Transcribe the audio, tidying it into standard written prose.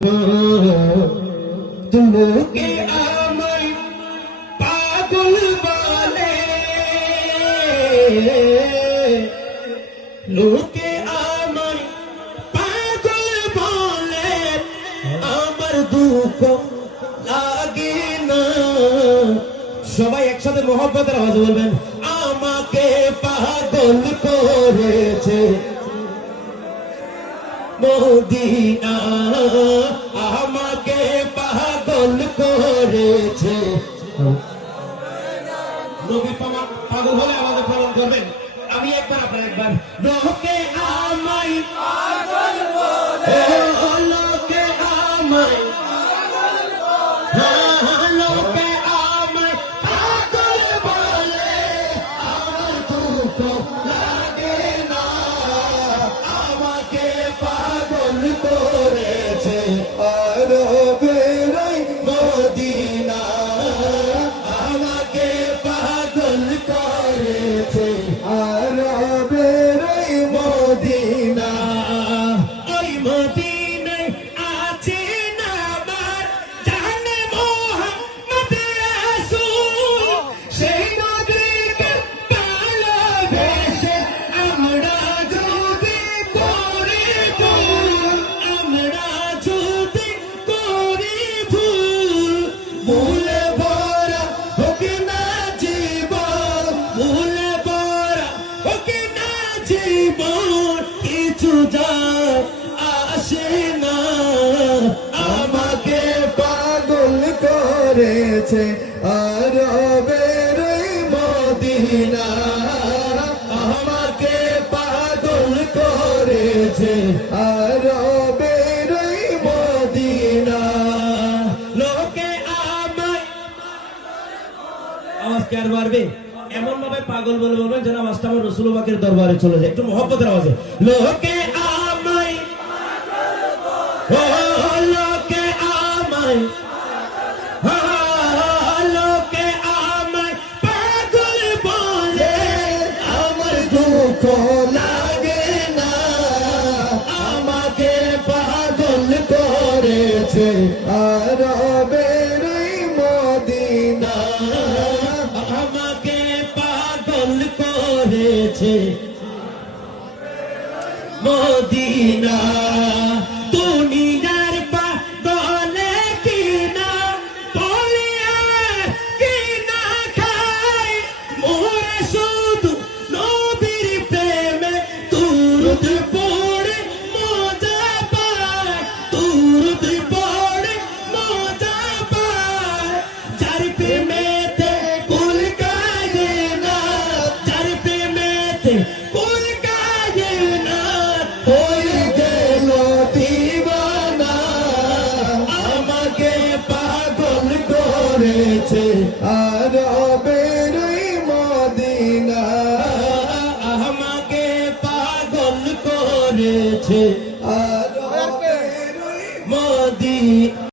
লোকে আমায় পাগল বলে, লোকে আমায় পাগল বলে, আমার দুঃখ লাগে না। সবাই একসাথে মোহব্বতের আওয়াজে বলবেন, আমাকে পাগল করেছে মদিনা, আমাকে পাগল করেছে। নবী পাগল হলে আমাদের পালন করবেন। আমি একবার আপনার একবার, লোকে আমায় পাগল বলে, লোকে আমায় লোকে আমায় পাগল বলে, আমার দুঃখ লাগে না, আমাকে পাগল করেছে আরবের মদিনা, আমাকে পাগল করেছে আরবের মদিনা। ওই মদিনায় আছে না আমার জানে মোহাম্মদ রাসূল, সেই নবীকে ভালোবেসে আমরা যদি করি ভুল, আমরা যদি করি ভুল, ভুলে ভরা হোক না জীবন, ভুলে ভরা হোক না জীবন, কিছু যায় আসে না, আমাকে পাগল করেছে আরবের মদিনা, আমাকে পাগল করেছে আরবের মদিনা। লোকে আমায়, আওয়াজ কে আর বাড়বে, এমন ভাবে পাগল বলে বলবেন যেন আওয়াজটা আমার রাসূলুল্লাহ পাকের দরবারে চলে যায়। একটু মহব্বতের আওয়াজে, লোকে আমায়, ও লোকে আমায়, লোকে আমায় পাগল বলে, আমার দুঃখ লাগে না, আমাকে পাগল করেছে আরবের মদিনা, আমাকে পাগল করেছে মদিনা। দুনিয়ার পাগলে কিনা বলিয়া কিনা খাই, মোরা শুধু নবীর প্রেমে দুরূদ পড়ে মজা পায়, দুরূদ পড়ে মজা পায়, যার প্রেমেতে কুল কায়ে না, যার প্রেমেতে কুল কায়ে না, হয়ে গেল দিওয়ানা, আমাকে পাগল করেছে আরবের মদিনা, আমাকে পাগল করেছে।